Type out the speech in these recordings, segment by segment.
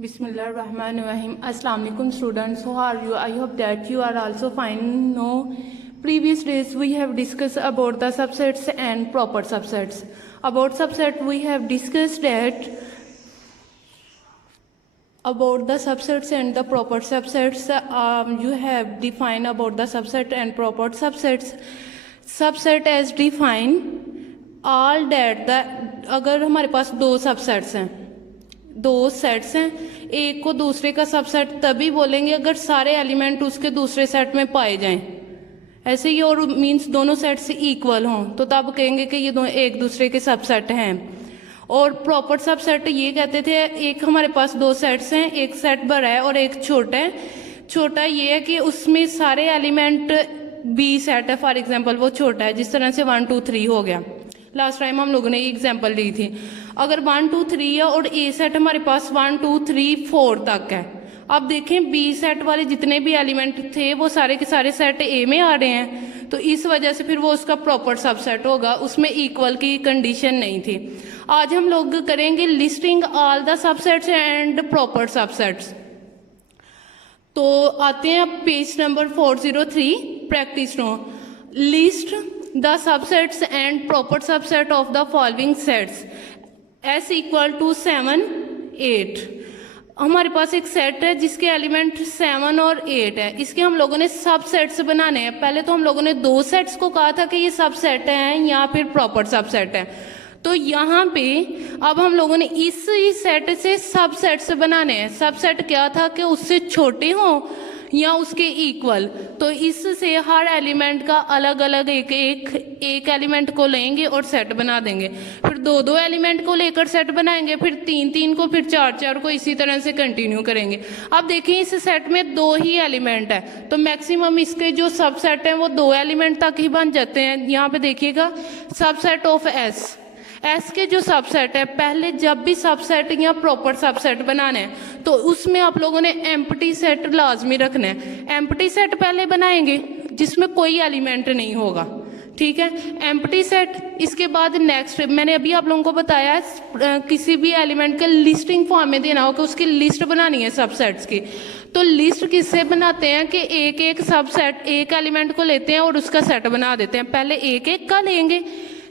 Bismillahirrahmanirrahim. Assalamu alaikum students. How are you? I hope that you are also fine. No, previous days we have discussed about the subsets and proper subsets. About subset we have discussed that about the subsets and the proper subsets. You have defined about the subset and proper subsets. Subset as defined all that the अगर हमारे पास दो subsets हैं, दो sets हैं, एक को दूसरे का सबसेट तभी बोलेंगे अगर सारे एलिमेंट उसके दूसरे सेट में पाए जाएं, ऐसे ही, और मींस दोनों सेट्स इक्वल हों तो तब कहेंगे कि ये दोनों एक दूसरे के सबसेट हैं। और प्रॉपर सबसेट ये कहते थे एक हमारे पास दो सेट्स हैं, एक सेट बड़ा है और एक छोटा है। छोटा ये है कि उसमें सारे एलिमेंट बी सेट है, फॉर एग्जाम्पल वो छोटा है, जिस तरह से 1 2 3 हो गया। लास्ट टाइम हम लोगों ने एग्जाम्पल ली थी। अगर 1 2 3 है और ए सेट हमारे पास 1 2 3 4 तक है, अब देखें बी सेट वाले जितने भी एलिमेंट थे वो सारे के सारे सेट ए में आ रहे हैं, तो इस वजह से फिर वो उसका प्रॉपर सबसेट होगा, उसमें इक्वल की कंडीशन नहीं थी। आज हम लोग करेंगे listing all the subsets and proper subsets. तो आते हैं अब page number 403, practice no. List the subsets and proper subset of the following sets S equal to 7 8। हमारे पास एक सेट है जिसके एलिमेंट 7 और 8 है, इसके हम लोगों ने सब सेट्स बनाने हैं। पहले तो हम लोगों ने दो सेट्स को कहा था कि ये सब सेट है या फिर प्रॉपर सब सेट है, तो यहाँ पे अब हम लोगों ने इस सेट से सब सेट्स बनाने हैं। सब सेट क्या था कि उससे छोटे हों या उसके इक्वल, तो इससे हर एलिमेंट का अलग अलग एक एलिमेंट को लेंगे और सेट बना देंगे, फिर दो एलिमेंट को लेकर सेट बनाएंगे, फिर तीन को, फिर चार को, इसी तरह से कंटिन्यू करेंगे। अब देखिए इस सेट में दो ही एलिमेंट है, तो मैक्सिमम इसके जो सब सेट हैं वो दो एलिमेंट तक ही बन जाते हैं। यहाँ पे देखिएगा सबसेट ऑफ एस के जो सबसेट है, पहले जब भी सबसेट या प्रॉपर सबसेट बनाना है तो उसमें आप लोगों ने एम्प्टी सेट लाजमी रखना है। एम्प्टी सेट पहले बनाएंगे जिसमें कोई एलिमेंट नहीं होगा, ठीक है, एम्प्टी सेट। इसके बाद नेक्स्ट मैंने अभी आप लोगों को बताया किसी भी एलिमेंट के लिस्टिंग फॉर्म में देना होगा, उसकी लिस्ट बनानी है सबसेट्स की। तो लिस्ट किससे बनाते हैं कि एक सबसेट एक एलिमेंट को लेते हैं और उसका सेट बना देते हैं। पहले एक का लेंगे,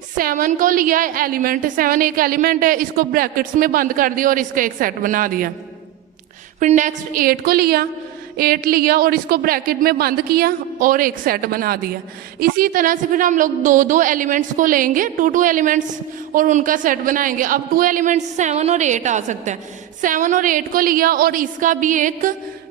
7 को लिया एलिमेंट, 7 एक एलिमेंट है, इसको ब्रैकेट्स में बंद कर दिया और इसका एक सेट बना दिया। फिर नेक्स्ट 8 को लिया, 8 लिया और इसको ब्रैकेट में बंद किया और एक सेट बना दिया। इसी तरह से फिर हम लोग दो एलिमेंट्स को लेंगे, 2 एलिमेंट्स, और उनका सेट बनाएंगे। अब 2 एलिमेंट्स 7 और 8 आ सकता है। 7 और 8 को लिया और इसका भी एक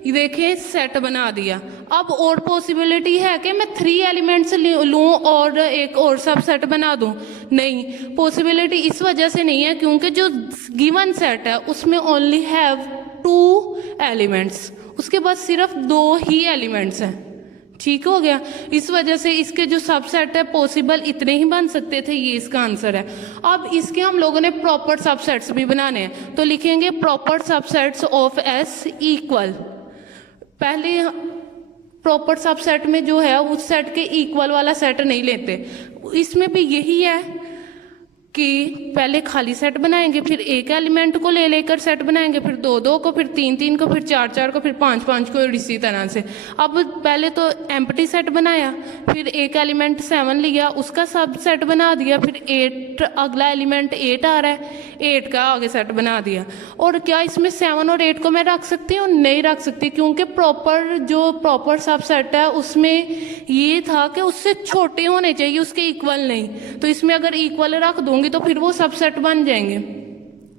देखिए सेट बना दिया। अब और पॉसिबिलिटी है कि मैं 3 एलिमेंट्स लूँ और एक और सब सेट बना दूँ, नहीं, पॉसिबिलिटी इस वजह से नहीं है क्योंकि जो गिवन सेट है उसमें ओनली हैव 2 एलिमेंट्स, उसके बाद सिर्फ 2 ही एलिमेंट्स हैं, ठीक हो गया। इस वजह से इसके जो सबसेट है पॉसिबल इतने ही बन सकते थे, ये इसका आंसर है। अब इसके हम लोगों ने प्रॉपर सबसेट्स भी बनाने हैं, तो लिखेंगे proper subsets of S equal, पहले प्रॉपर सबसेट में जो है उस सेट के इक्वल वाला सेट नहीं लेते, इसमें भी यही है कि पहले खाली सेट बनाएंगे, फिर एक एलिमेंट को लेकर सेट बनाएंगे, फिर दो को, फिर तीन को, फिर चार को, फिर पांच को, और इसी तरह से। अब पहले तो एम्प्टी सेट बनाया, फिर एक एलिमेंट 7 लिया, उसका सब सेट बना दिया, फिर 8 अगला एलिमेंट 8 आ रहा है, 8 का आगे सेट बना दिया। और क्या इसमें 7 और 8 को मैं रख सकती हूँ? नहीं रख सकती, क्योंकि प्रॉपर सब सेट है उसमें ये था कि उससे छोटे होने चाहिए, उसके इक्वल नहीं, तो इसमें अगर इक्वल रख दूंगी तो फिर वो सबसेट बन जाएंगे,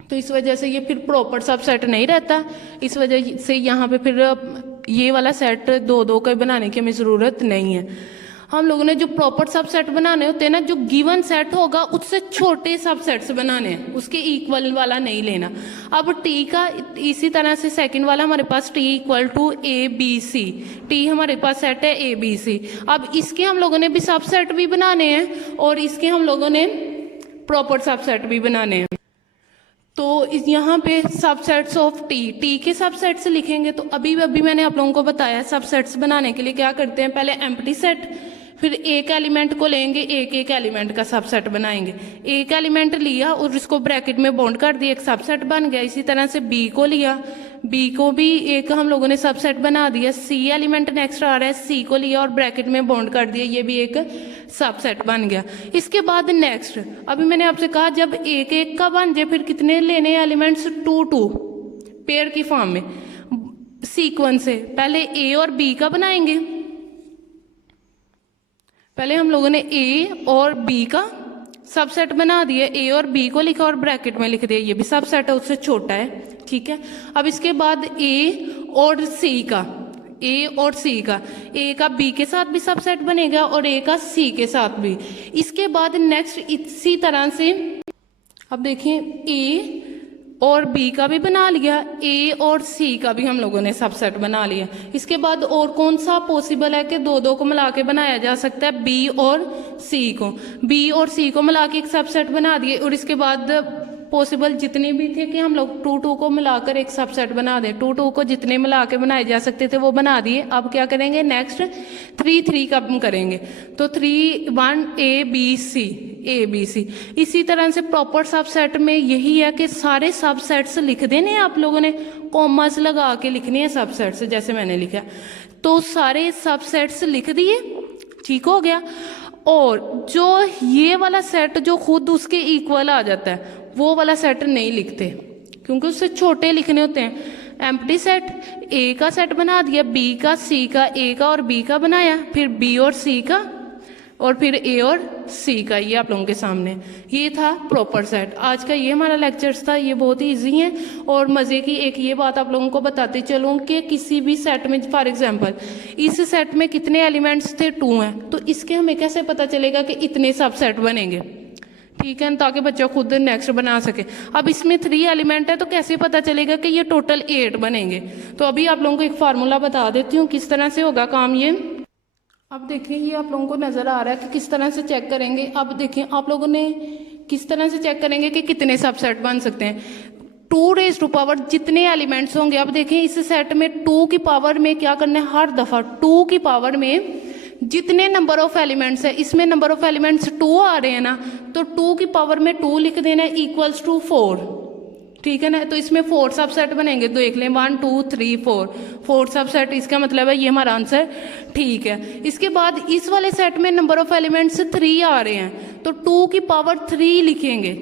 तो इस वजह से ये फिर प्रॉपर सबसेट नहीं रहता। इस वजह से यहाँ पे फिर ये वाला सेट दो का बनाने की हमें ज़रूरत नहीं है। हम लोगों ने जो प्रॉपर सबसेट बनाने होते हैं ना, जो गिवन सेट होगा उससे छोटे सबसेट्स बनाने हैं, उसके इक्वल वाला नहीं लेना। अब टी का इसी तरह से सेकंड वाला हमारे पास T equal to ABC, T हमारे पास सेट है ABC। अब इसके हम लोगों ने भी सबसेट भी बनाने हैं और इसके हम लोगों ने प्रॉपर सबसेट भी बनाने हैं। तो यहाँ पे सबसेट्स ऑफ टी के सबसेट्स लिखेंगे, तो अभी मैंने आप लोगों को बताया सबसेट्स बनाने के लिए क्या करते हैं, पहले एम्प्टी सेट, फिर एक एलिमेंट को लेंगे, एक एक एलिमेंट का सबसेट बनाएंगे। एक एलिमेंट लिया और उसको ब्रैकेट में बॉन्ड कर दिया, एक सबसेट बन गया। इसी तरह से बी को लिया, बी को भी एक हम लोगों ने सबसेट बना दिया। सी एलिमेंट नेक्स्ट आ रहा है, सी को लिया और ब्रैकेट में बॉन्ड कर दिया, ये भी एक सबसेट बन गया। इसके बाद नेक्स्ट, अभी मैंने आपसे कहा जब एक एक का बन जाए फिर कितने लेने एलिमेंट्स, 2 2 पेयर की फॉर्म में सीक्वेंस से। पहले ए और बी का बनाएंगे, पहले हम लोगों ने ए और बी का सबसेट बना दिया, ए और बी को लिखा और ब्रैकेट में लिख दिया, ये भी सबसेट है, उससे छोटा है, ठीक है। अब इसके बाद ए और सी का, ए और सी का, ए का बी के साथ भी सबसेट बनेगा और ए का सी के साथ भी। इसके बाद नेक्स्ट इसी तरह से अब देखिए ए और बी का भी बना लिया, ए और सी का भी हम लोगों ने सबसेट बना लिया। इसके बाद और कौन सा पॉसिबल है कि दो दो को मिला के बनाया जा सकता है, बी और सी को, बी और सी को मिला के एक सबसेट बना दिए। और इसके बाद पॉसिबल जितने भी थे कि हम लोग 2 2 को मिलाकर एक सबसेट बना दें, 2 2 को जितने मिला के बनाए जा सकते थे वो बना दिए। अब क्या करेंगे नेक्स्ट, 3 3 का करेंगे, तो 3 1 A B C, A B C. इसी तरह से प्रॉपर सबसेट में यही है कि सारे सबसेट्स लिख देने आप लोगों ने, कॉमास लगा के लिखने हैं सबसेट्स, जैसे मैंने लिखा। तो सारे सबसेट्स लिख दिए, ठीक हो गया। और जो ये वाला सेट जो खुद उसके इक्वल आ जाता है वो वाला सेट नहीं लिखते, क्योंकि उससे छोटे लिखने होते हैं। एम्प्टी सेट, ए का सेट बना दिया, बी का, सी का, ए का और बी का बनाया, फिर बी और सी का, और फिर ए और सी का। ये आप लोगों के सामने ये था प्रॉपर सेट। आज का ये हमारा लेक्चर्स था, ये बहुत ही ईजी है। और मज़े की एक ये बात आप लोगों को बताते चलूँ कि किसी भी सेट में, फॉर एग्जांपल इस सेट में कितने एलिमेंट्स थे, 2 हैं, तो इसके हमें कैसे पता चलेगा कि इतने सब सेट बनेंगे, ठीक है, ताकि बच्चा खुद नेक्स्ट बना सके। अब इसमें 3 एलिमेंट है तो कैसे पता चलेगा कि ये टोटल 8 बनेंगे। तो अभी आप लोगों को एक फार्मूला बता देती हूँ किस तरह से होगा काम ये। अब देखिए ये आप लोगों को नजर आ रहा है कि किस तरह से चेक करेंगे। अब देखिए आप लोगों ने किस तरह से चेक करेंगे कि कितने सबसेट बन सकते हैं। 2 रेज़ टू पावर जितने एलिमेंट्स होंगे, अब देखें इस सेट में 2 की पावर में क्या करना है, हर दफा 2 की पावर में जितने नंबर ऑफ एलिमेंट्स है, इसमें नंबर ऑफ एलिमेंट्स 2 आ रहे हैं ना, तो 2 की पावर में 2 लिख देना है इक्वल्स टू 4, ठीक है ना। तो इसमें 4 सबसेट बनेंगे, देख लें 1 2 3 4 सबसेट, इसका मतलब है ये हमारा आंसर ठीक है। इसके बाद इस वाले सेट में नंबर ऑफ एलिमेंट्स 3 आ रहे हैं, तो 2 की पावर 3 लिखेंगे,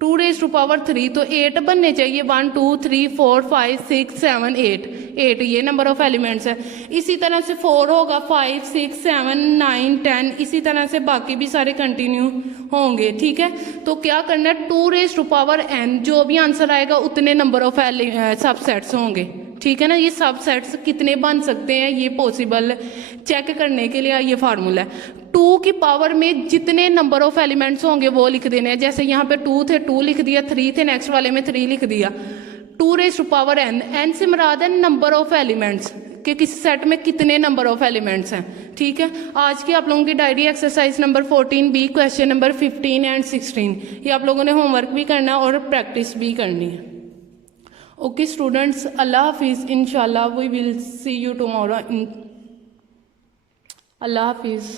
2 रेज़ टू पावर 3, तो 8 बनने चाहिए, 1 2 3 4 5 6 7 8 ये नंबर ऑफ एलिमेंट्स है। इसी तरह से 4 होगा, 5 6 7 9 10, इसी तरह से बाकी भी सारे कंटिन्यू होंगे, ठीक है। तो क्या करना है, 2 रेज़ टू पावर n, जो भी आंसर आएगा उतने नंबर ऑफ सबसेट्स होंगे, ठीक है ना। ये सबसेट्स कितने बन सकते हैं ये पॉसिबल चेक करने के लिए ये फार्मूला है। 2 की पावर में जितने नंबर ऑफ एलिमेंट्स होंगे वो लिख देने हैं। जैसे यहाँ पे 2 थे, 2 लिख दिया, 3 थे, नेक्स्ट वाले में 3 लिख दिया। 2 रेज़ टू पावर n से मुराद है नंबर ऑफ एलिमेंट्स, कि किस सेट में कितने नंबर ऑफ एलिमेंट्स हैं, ठीक है। आज की आप लोगों की diary exercise number 14B, question number 15 and 16, ये आप लोगों ने होमवर्क भी करना है और प्रैक्टिस भी करनी है। ओके स्टूडेंट्स, अल्लाह हाफिज़, इंशाल्लाह we will see you tomorrow in, अल्लाह हाफिज़।